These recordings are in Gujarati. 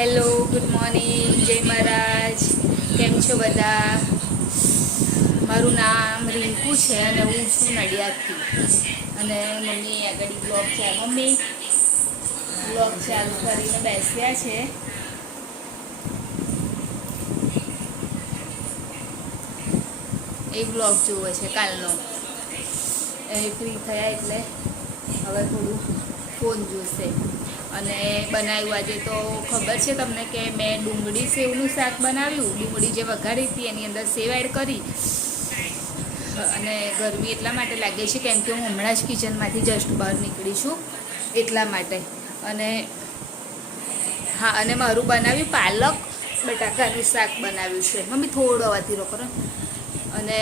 હેલો, ગુડ મોર્નિંગ, જય મહારાજ. કેમ છો બધા? મારું નામ રિંકુ છે અને હું છું નડિયાદથી. અને મમ્મી આગળ બ્લોગ ચાલુ કરીને બેસ્યા છે. એ બ્લોગ જોવે છે કાલનો. એ ફ્રી થયા એટલે હવે થોડું ફોન જોશે. અને બનાવ્યું આજે તો ખબર છે તમને કે મેં ડુંગળી સેવનું શાક બનાવ્યું. ડુંગળી જે વઘારી હતી એની અંદર સેવ એડ કરી. અને ગરમી એટલા માટે લાગે છે કેમ કે હું હમણાં જ કિચનમાંથી જસ્ટ બહાર નીકળી છું એટલા માટે. અને હા, અને મારું બનાવ્યું પાલક બટાકાનું શાક બનાવ્યું છે. મમ્મી થોડો અવાજ ધીરો કરો. અને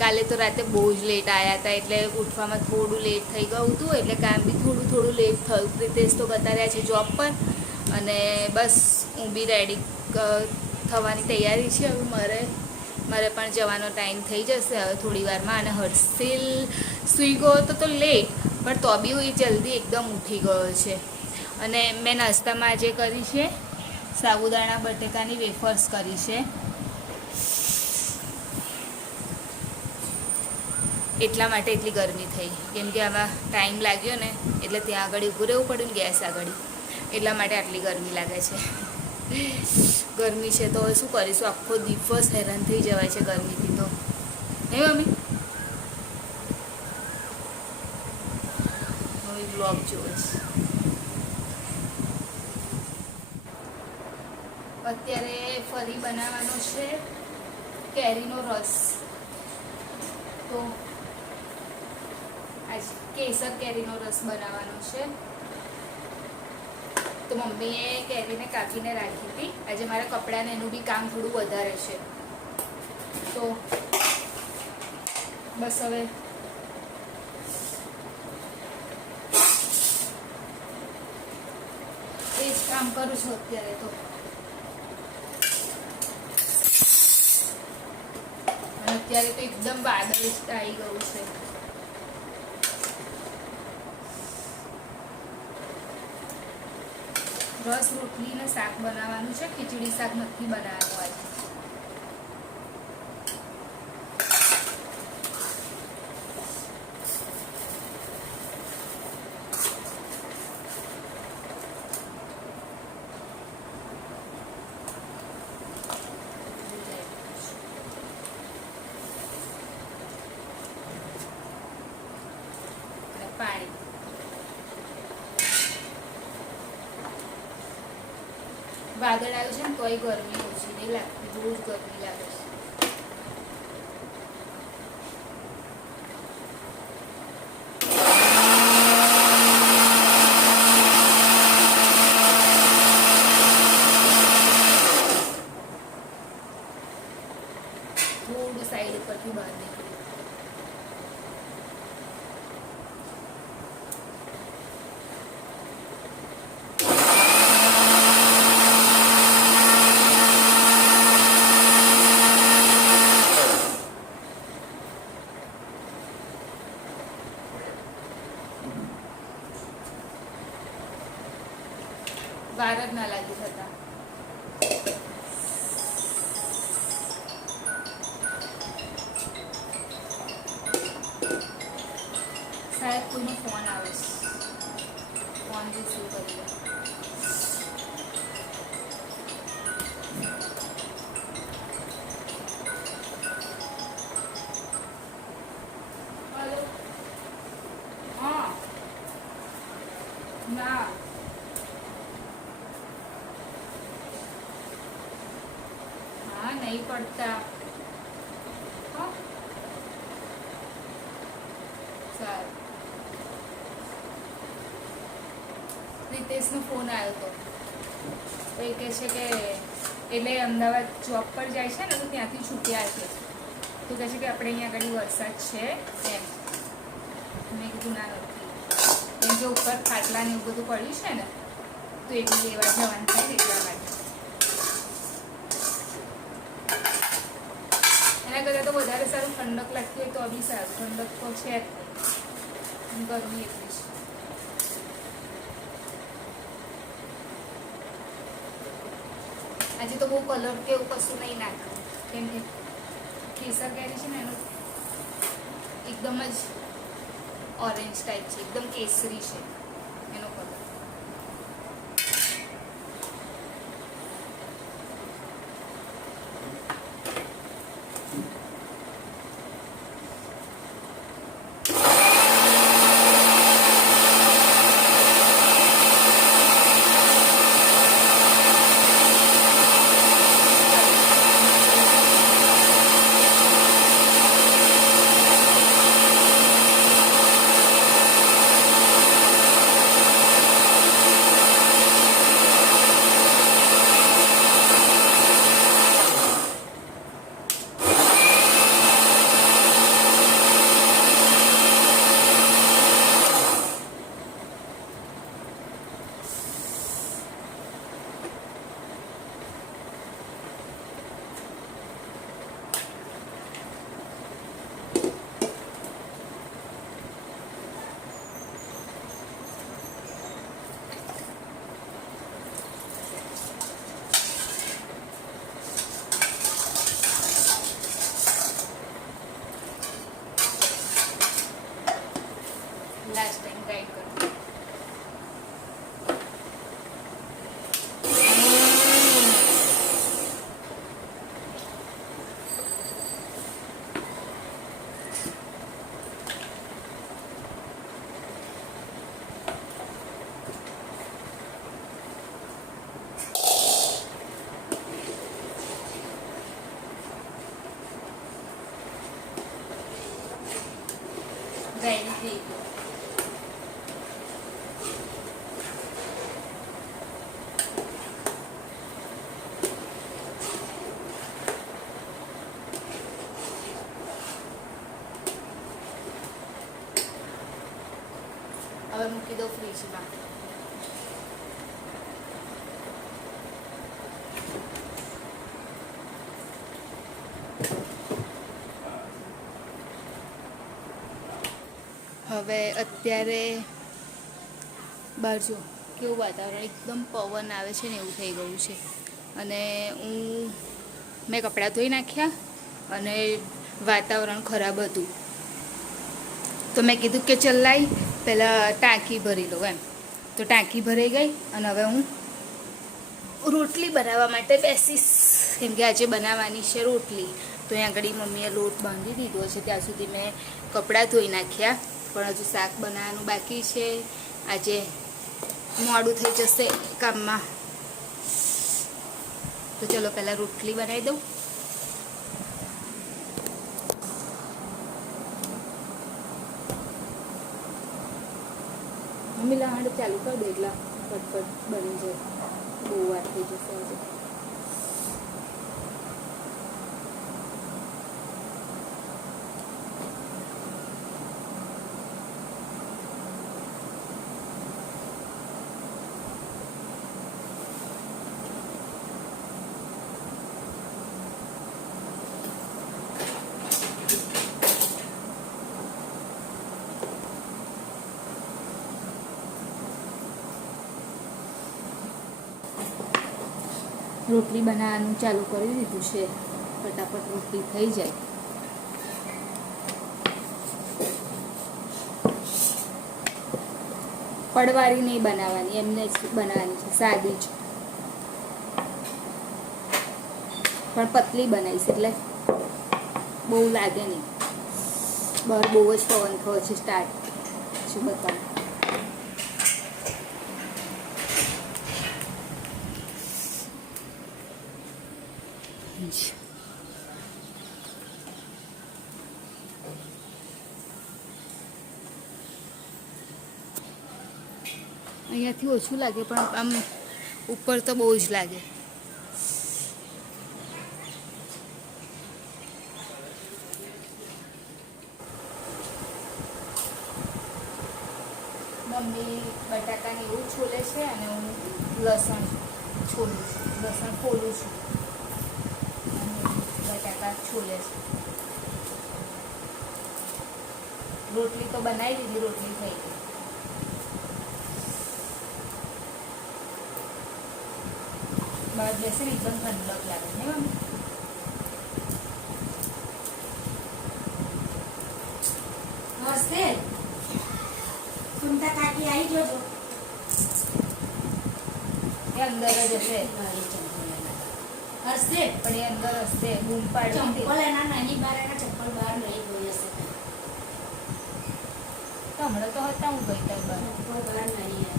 કાલે તો રાતે બહુ જ લેટ આવ્યા હતા એટલે ઉઠવામાં થોડું લેટ થઈ ગયું હતું. એટલે કામ બી થોડું લેટ થયું. પ્રિતેશ તો જતા રહ્યા છે જોબ પર. અને બસ હું બી રેડી થવાની તૈયારી છે. હવે મારે પણ જવાનો ટાઈમ થઈ જશે હવે થોડી વારમાં. અને હર્ષિલ સૂઈ ગયો તો લેટ, પણ તો બી એ જલ્દી એકદમ ઉઠી ગયો છે. અને મેં નાસ્તામાં આજે કરી છે સાબુદાણા બટેકાની વેફર્સ કરી છે. એટલા માટે એટલી ગરમી થઈ, કેમ કે આમાં ટાઈમ લાગ્યો ને એટલે ત્યાં આગળ ઊભું રહેવું પડ્યું ને ગેસ આગળ. એટલા માટે આટલી ગરમી લાગે છે. ગરમી છે તો શું કરીશું, આખો દિવસ હેરાન થઈ જવાય છે ગરમીથી તો. હે મમ્મી? મમ્મી બ્લોગ જોવે છે. અત્યારે ફરી બનાવવાનો છે કેરીનો રસ. તો આજ કેસર કેરીનો રસ બનાવવાનો છે. તો મમ્મીએ કેરીને કાપીને રાખી હતી. આજે મારા કપડાને એનું બી કામ થોડું વધારે છે. તો બસ હવે એ જ કામ કરું છું અત્યારે તો. અને અત્યારે તો એકદમ વાદળ આવી ગયું છે. રસ રોટલી ને શાક બનાવવાનું છે. ખીચડી શાક નથી બનાવવાનું આજે. પાણી વાદળ આવ્યું છે ને તોય ગરમી ઓછી નહીં લાગતી, બહુ જ ગરમી લાગે છે. થોડું સાઈડ ઉપરથી બહાર નીકળ્યું. વાર જ ના લાગી થતા. સાહેબ કોઈનો ફોન આવે છે, ફોન રિસીવ કરી લો. હલો. હા ના नहीं पड़ता. हाँ सारू. रितेशનો ફોન આવ્યો હતો તો એ કહે છે કે એટલે અમદાવાદ જોબ પર જાય છે ને તો ત્યાંથી છૂટ્યા છે. તો કહે છે કે આપણે અહીંયા આગળ વરસાદ છે એમ. મેં કીધું ના નથી, એમ કે ઉપર ખાટલા ને એવું બધું પડ્યું છે ને તો એટલું લેવા જવાનું થાય એટલા માટે. એના કરતાં તો વધારે સારું ઠંડક લાગતી હોય તો બી સારું. ઠંડક તો છે જ, ગરમી એટલી છે. આજે તો બહુ કલર કે એવું કશું નહીં નાખ્યું, કેમ કે કેસર કેરી છે ને એનું એકદમ જ ઓરેન્જ ટાઈપ છે, એકદમ કેસરી છે એનો કલર. લાસ્ટ ટાઈમ ગ્રાઇન્ડ કરું. ગ્રાઇન્ડ થઈ ગયું. હવે મૂકી દો ફ્રીજમાં. હવે અત્યારે બહાર જો કેવું વાતાવરણ, એકદમ પવન આવે છે ને એવું થઈ ગયું છે. અને મેં કપડાં ધોઈ નાખ્યા અને વાતાવરણ ખરાબ હતું, તો મેં કીધું કે ચલ લાઈ પહેલાં ટાંકી ભરી લઉં એમ. તો ટાંકી ભરાઈ ગઈ અને હવે હું રોટલી બનાવવા માટે બેસીશ, કેમ કે આજે બનાવવાની છે રોટલી. તો અહીં આગળ મમ્મીએ લોટ બાંધી દીધો છે, ત્યાં સુધી મેં કપડાં ધોઈ નાખ્યા, પણ હજુ શાક બનાવવાનું બાકી છે. આજે મોડું થઈ જશે કામમાં, તો ચલો પહેલાં રોટલી બનાવી દઉં. મમ્મી લાહાંડ ચાલુ કરી દે એટલા ફટફટ બની જાય, બહુ વાર થઈ જશે આજે. રોટલી બનાવવાનું ચાલુ કરી દીધું છે, ફટાફટ રોટલી થઈ જાય. પડવાળી નહીં બનાવવાની, એમને જ બનાવવાની છે, સાદી જ, પણ પતલી બનાવીશ એટલે બહુ લાગે નહીં. બહાર બહુ જ પવન થયો છે, સ્ટાર્ટ શું બતાવું. અહીંયાથી ઓછું લાગે, પણ આમ ઉપર તો બહુ જ લાગે. મમ્મી બટાકાને એવું છોલે છે અને હું લસણ છોલું છું, લસણ ફોલું છું અને બટાકા છોલે છે. રોટલી તો બનાવી દીધી, રોટલી થઈ ગઈ. બહાર બેસે ને એકદમ ઠંડક લાગે ને મમ્મી. નમસ્તે સુનતા કાકી આવી જોજો. એ અંદર જ હશે હશે પણ એ અંદર હશે બૂમ પાડી ચંપલ એના નાની બાર એના ચપ્પલ બહાર લઈ ગઈ હશે. તો હમણાં તો હતા હું ગઈ ત્યાં બહાર. ચપ્પલ બહાર નહીં આવીને.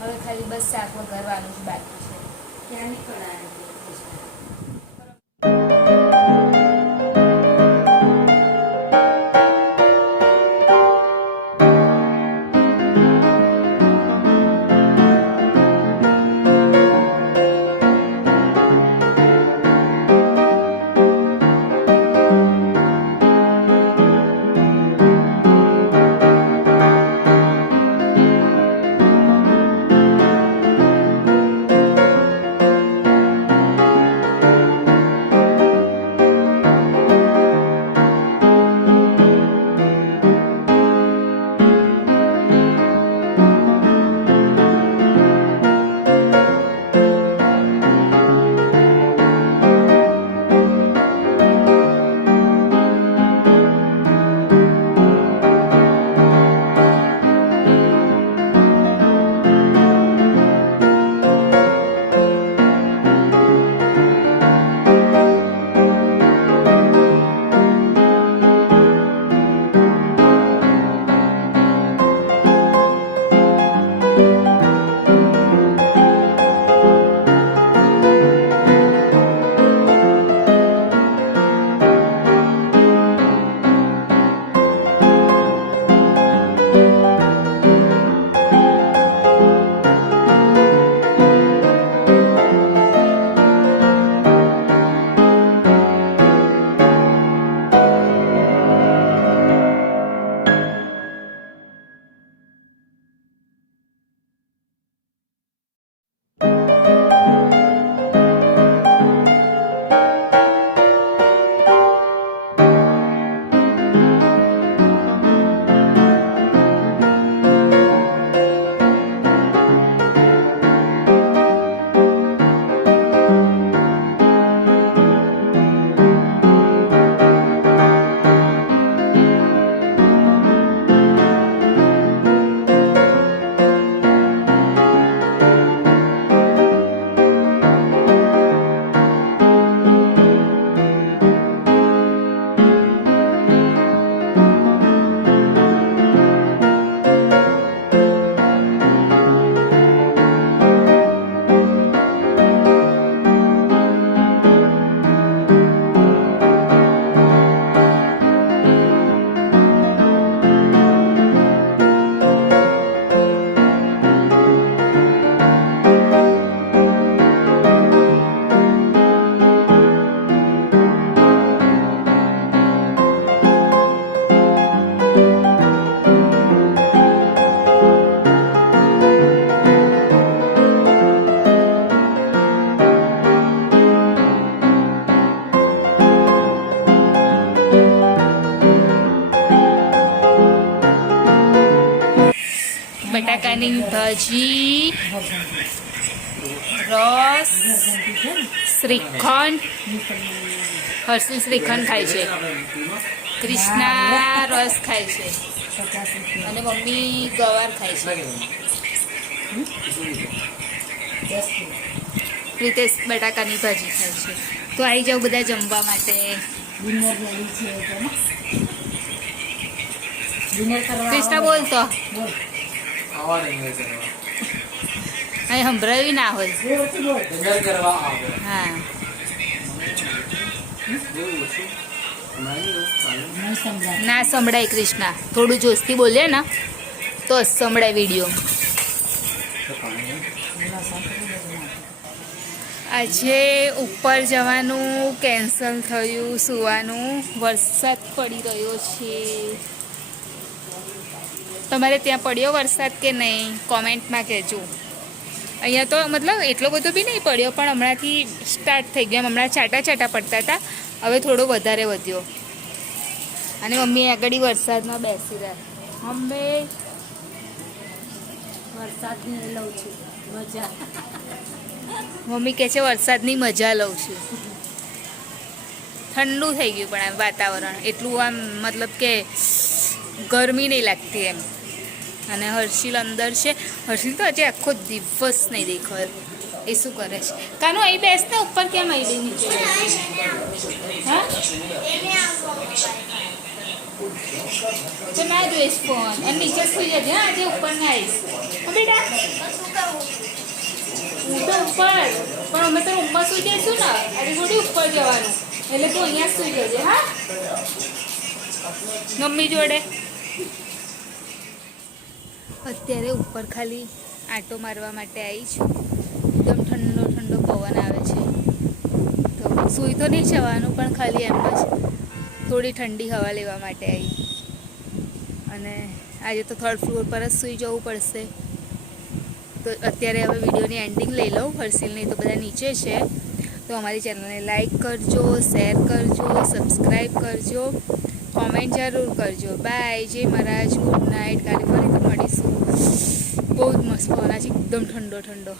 હવે ખાલી બસ શાક વઘારવાનું જ બાકી છે. ક્યાં નીકળાય બટાકાની ભાજી, રસ, શ્રીખંડ. હર્ષિલ શ્રીખંડ ખાય છે, કૃષ્ણા રસ ખાય છે અને મમ્મી ગવાર ખાય છે. રીતેશ બટાકાની ભાજી ખાય છે. તો આવી જાઓ બધા જમવા માટે. કૃષ્ણા બોલતો અહીં સંભળાયું ના હોય. હા ના સંભળાય કૃષ્ણા, થોડું જોશથી બોલે ને તો સંભળાય વિડીયો. આજે ઉપર જવાનું કેન્સલ થયું, સુવાનું. વરસાદ પડી રહ્યો છે. તમારે ત્યાં પડ્યો વરસાદ કે નહીં કોમેન્ટમાં કહેજો. અહીંયા તો મતલબ એટલો બધો બી નહીં પડ્યો, પણ હમણાંથી સ્ટાર્ટ થઈ ગયો. હમણાં છાંટા છાંટા પડતા હતા, હવે થોડો વધારે વધ્યો. અને મમ્મી આગળ વરસાદમાં બેસી રહ્યા. અંબે વરસાદની લઉં છું મજા. મમ્મી કહે છે વરસાદની મજા લઉં છું. ઠંડુ થઈ ગયું પણ આમ વાતાવરણ એટલું આમ મતલબ કે ગરમી નહીં લાગતી એમ. અને હર્ષિલ અંદર છે. હર્ષિલ તો હજી આખો દિવસ નહીં દેખાય. એ શું કરે છે? કાનું અહીં બેસ ને ઉપર કેમ આવી ગઈ નીચે? હા તો ના જોઈશ ફોન અને નીચે સુઈ જજે. હા આજે ઉપર ના આવીશ બેટા. હું તો ઉપર પણ અમે તો રૂમમાં સુઈ જઈશું ને. આજે થોડી ઉપર જવાનું એટલે તું અહીંયા સુઈ જજે. હા મમ્મી જોડે. અત્યારે ઉપર ખાલી આંટો મારવા માટે આવી છું. એકદમ ઠંડો ઠંડો પવન આવે છે તો સૂઈ તો નહીં જવાનું પણ ખાલી એમ જ થોડી ઠંડી હવા લેવા માટે આવી. અને આજે તો થર્ડ ફ્લોર પર જ સૂઈ જવું પડશે. તો અત્યારે હવે વિડીયોની એન્ડિંગ લઈ લઉં. હર્ષિલની તો બધા નીચે છે. તો અમારી ચેનલને લાઈક કરજો, શેર કરજો, સબસ્ક્રાઈબ કરજો, કોમેન્ટ જરૂર કરજો. બાય. જય મહારાજ. Good night. કાલે ફરીથી મળીશું. બહુ જ મસ્ત પવન છે એકદમ ઠંડો ઠંડો.